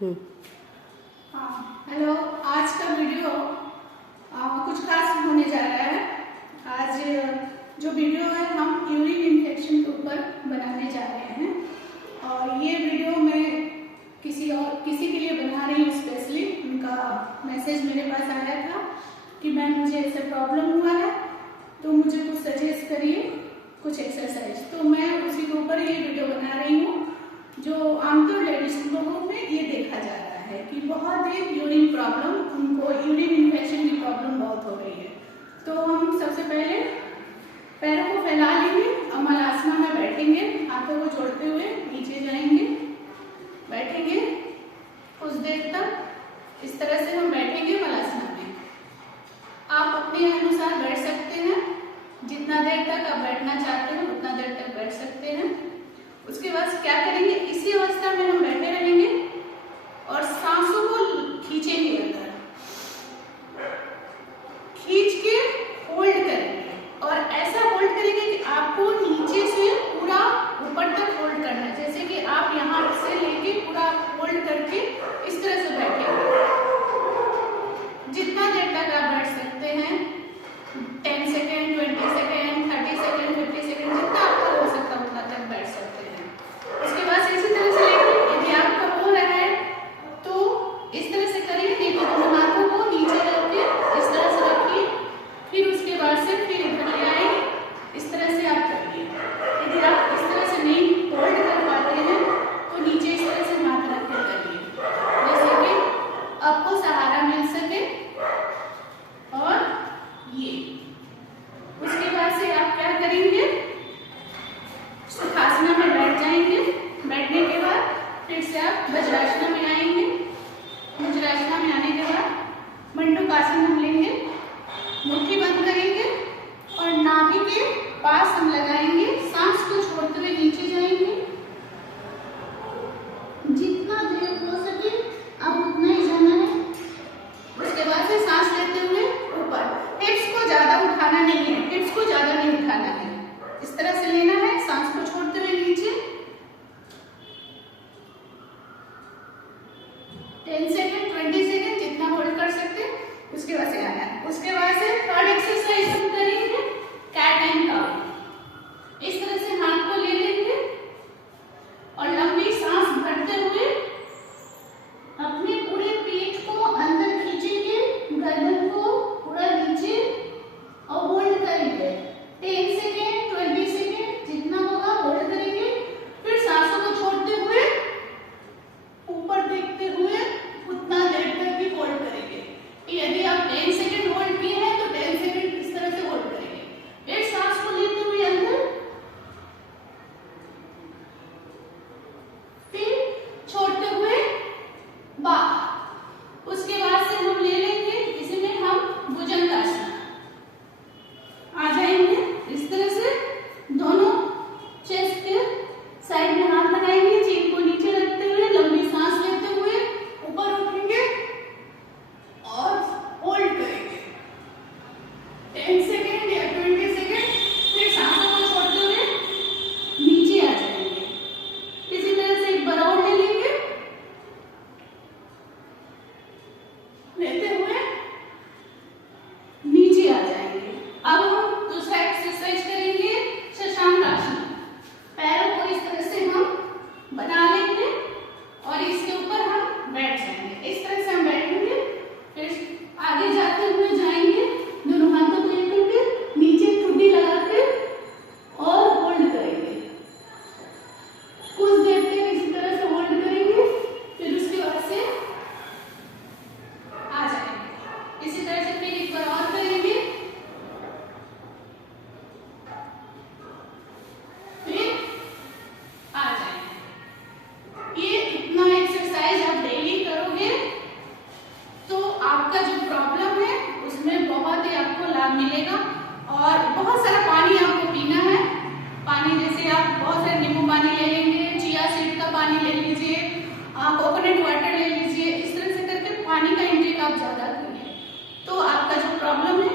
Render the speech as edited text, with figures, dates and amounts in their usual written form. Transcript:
Hello. आज का video कुछ खास होने जा रहा है। आज जो वीडियो है हम यूरिन इन्फेक्शन के ऊपर बनाने जा रहे हैं और ये वीडियो मैं किसी के लिए बना रही हूँ स्पेशली। उनका मैसेज मेरे पास आया था कि मैम मुझे ऐसा प्रॉब्लम हुआ है तो मुझे कुछ सजेस्ट करिए, कुछ एक्सरसाइज। तो मैं उसी के ऊपर ये वीडियो बना रही हूँ। जो आमतौर लेडीज लोगों में ये देखा जा रहा है कि बहुत ही यूरिन प्रॉब्लम, उनको यूरिन इन्फेक्शन की प्रॉब्लम बहुत हो रही है। तो हम सबसे पहले पैरों को फैला लेंगे और मलासना में बैठेंगे, हाथों को जोड़ते हुए नीचे जाएंगे, बैठेंगे कुछ देर तक। इस तरह से हम बैठेंगे मलासना में। आप अपने अनुसार बैठ सकते हैं, जितना देर तक आप बैठना चाहते हैं उतना देर तक बैठ सकते हैं। उसके बाद क्या करेंगे, इसी अवस्था में हम बैठे रहेंगे और सांसों को खींचेंगे, अंदर खींच के होल्ड करेंगे और ऐसा होल्ड करेंगे कि आपको नीचे से पूरा ऊपर तक होल्ड करना है। जैसे कि आप यहाँ से लेके पूरा होल्ड करके इस तरह से बैठेंगे। जितना देर तक आप बैठ सकते हैं, 10 सेकेंड, 20 सेकेंड, 30 सेकेंड, 50 सेकेंड, जितना आपको हो सकता है उतना तक बैठ सकते हैं। उसके बाद इसी तरह से लेंगे। यदि आपका हो रहा है तो इस तरह से करिए, नहीं तो दोनों हाथों को नीचे रख के इस तरह से रखिए। फिर उसके बाद से फिर इधर ले आएंगे, इस तरह से आप करिए। यदि आप इस तरह से नहीं होल्ड कर पाते हैं तो नीचे इस तरह से हाथ रख के करिए, जैसे कि आपको सहारा मिल सके। और ये उसके बाद से आप क्या करेंगे, सुखासना में बैठ जाएंगे। बैठने के बाद फिर से आप वज्रासना में आएंगे। वज्रासना में आने के बाद मंडूकासन हम लेंगे, मुट्ठी बंद करेंगे और नाभि के पास हम लगाएंगे। सांस को छोड़ते हुए नीचे जाएंगे। जितना देर हो सके अब उतना ही जाना है। उसके बाद से सांस लेते हुए ऊपर। हिप्स को ज्यादा उठाना नहीं है, हिप्स को ज्यादा नहीं उठाना है, इस तरह से लेना है। सांस को छोड़ते हुए नीचे 10 सेकेंड, 20 सेकेंड, जितना होल्ड कर सकते हैं। उसके बाद से आना है। उसके बाद से थर्ड एक्सरसाइज हम करेंगे कैट एंड काउ। इस तरह से हाथ को ले लेंगे और लंबी सांस भरते हुए अपने पूरे पेट को अंदर खींचेंगे, गर्दन को पूरा नीचे और होल्ड करेंगे। 10 सेकेंड, 20 सेकेंड, जितना होगा होल्ड करेंगे। फिर सांसों को छोड़ते हुए ऊपर देखते हुए उतना देर तक भी होल्ड करेंगे। यदि आप 10 सेकेंड होल्ड किए हैं तो 10 सेकेंड इस तरह से होल्ड करेंगे। फिर सांस को लेते हुए अंदर, फिर छोड़ते हुए बाहर। उसके बाद से हम ले लेंगे, इसमें हम भुजंगासन आ जाएंगे। इस तरह से दोनों चेस्ट के साइड में हाथ लगाएंगे, चीन को नीचे रखते हुए लंबी सांस लेते हुए ऊपर उठेंगे और होल्ड करेंगे 10 सेकेंड या 20 सेकेंड। फिर सांसों को छोड़ते हुए नीचे आ जाएंगे। इसी तरह से एक बार और ले लेंगे, लेते हुए नीचे आ जाएंगे। अब हम दूसरा एक्सरसाइज करेंगे शशांक आसन। पैरों को इस तरह से हम बना लेंगे और इसके ऊपर हम बैठ जाएंगे। इस तरह से हम बैठेंगे, फिर आगे जाते हुए जाएंगे, दोनों हाथों को लेकर के नीचे ठुड्डी लगा के और होल्ड करेंगे। कुछ देर तक इसी तरह से होल्ड करेंगे। फिर उसके बाद से आ जाएंगे। इसी तरह से फिर एक बार और करेंगे, फिर आ जाएंगे। ये इतना एक्सरसाइज आप डेली करोगे तो आपका जो प्रॉब्लम है उसमें बहुत ही आपको लाभ मिलेगा। और बहुत सारा पानी आपको पीना है। पानी जैसे आप बहुत सारे नींबू पानी ले लेंगे, चिया सीड का पानी ले लीजिए, कोकोनट वाटर ले लीजिए। इस तरह से करके पानी का इंटेक आप ज्यादा करिए तो आपका जो प्रॉब्लम है